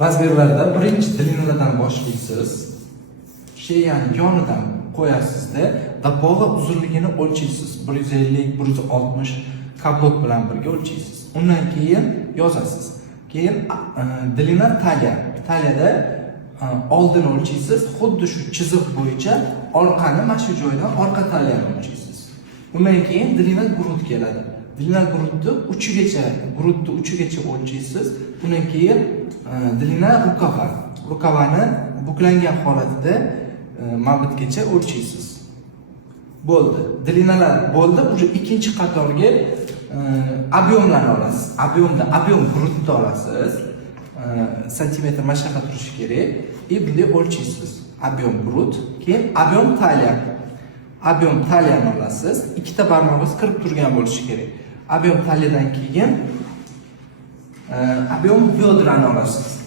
Razmerlarda birinchi dilinalardan boshlaysiz. Yani yonidan qo'yasizda, dapog'i uzunligini o'lchaysiz. 150, 160 kablok bilan birga o'lchaysiz. Undan keyin yozasiz. Keyin dilina talya. Talyada oldini o'lchaysiz. Xuddi shu chiziq bo'yicha orqani mana shu joydan orqa talyani o'lchaysiz. Undan keyin dilina grud keladi. Dilina grudni uchigacha o'lchaysiz. Undan keyin dilina rukavani buklangan holatida mabitgacha o'lchaysiz. Bo'ldi. Dilinalar bo'ldi. Uje ikkinchi qatorga объемlarni olasiz. Объем grudni olasiz. Santimetr mashaqqat turishi kerak. Bunday o'lchaysiz. Объем grud, keyin объем talya. Объем talyani olasiz. Ikkita barmog'ingiz kirib turgan bo'lishi kerak. Объем talyadan keyin объем byodrani olasiz.